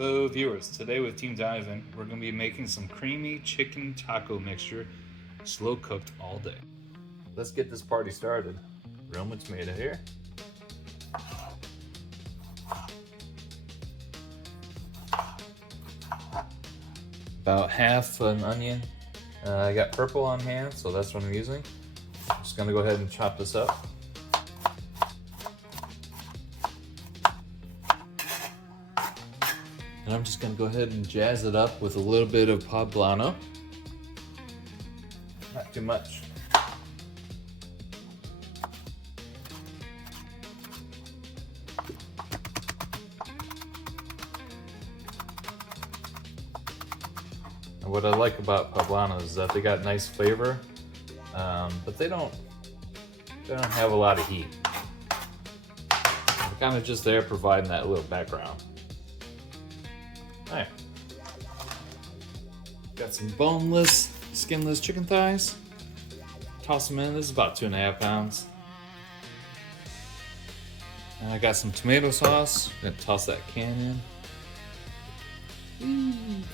Hello viewers, today with Team Dive-In, we're going to be making some creamy chicken taco mixture, slow cooked all day. Let's get this party started. Roman tomato here. About half an onion. I got purple on hand, so that's what I'm using. I'm just going to go ahead and chop this up. And I'm just going to go ahead and jazz it up with a little bit of Poblano. Not too much. And what I like about Poblano is that they got nice flavor, but they don't have a lot of heat. They're kind of just there providing that little background. Alright. Got some boneless, skinless chicken thighs. Toss them in. This is about 2.5 pounds. And I got some tomato sauce. Gonna toss that can in.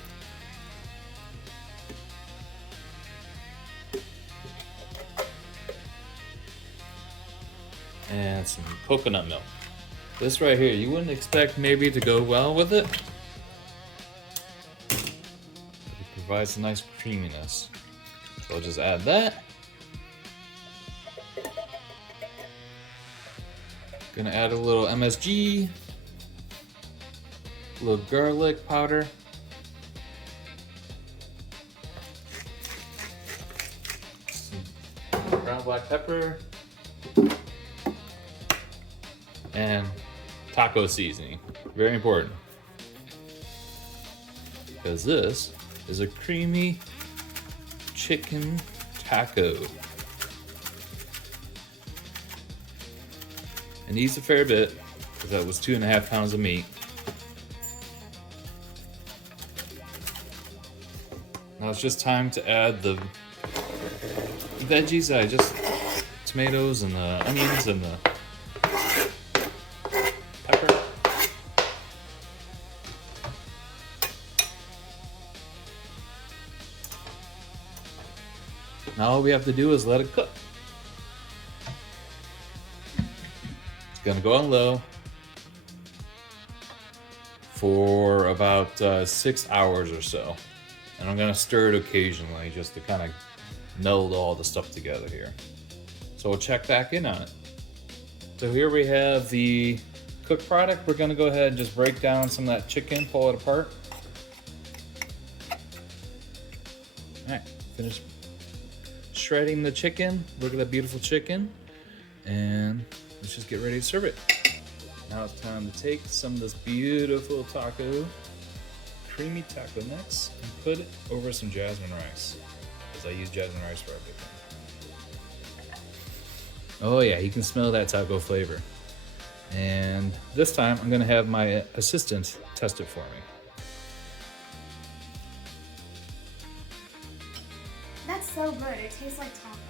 And some coconut milk. This right here, you wouldn't expect maybe to go well with it. Provides a nice creaminess. So I'll just add that. Gonna add a little MSG, a little garlic powder, some ground black pepper, and taco seasoning. Very important. Because this is a creamy chicken taco. It needs a fair bit because that was 2.5 pounds of meat. Now it's just time to add the veggies. Tomatoes and the onions and the pepper. Now all we have to do is let it cook. It's gonna go on low for about 6 hours or so. And I'm gonna stir it occasionally just to kind of meld all the stuff together here. So we'll check back in on it. So here we have the cooked product. We're gonna go ahead and just break down some of that chicken, pull it apart. All right, finish shredding the chicken. Look at that beautiful chicken. And let's just get ready to serve it. Now it's time to take some of this beautiful creamy taco mix, and put it over some jasmine rice. Because I use jasmine rice for everything. Oh yeah, you can smell that taco flavor. And this time I'm gonna have my assistant test it for me. That's so good. It tastes like tacos.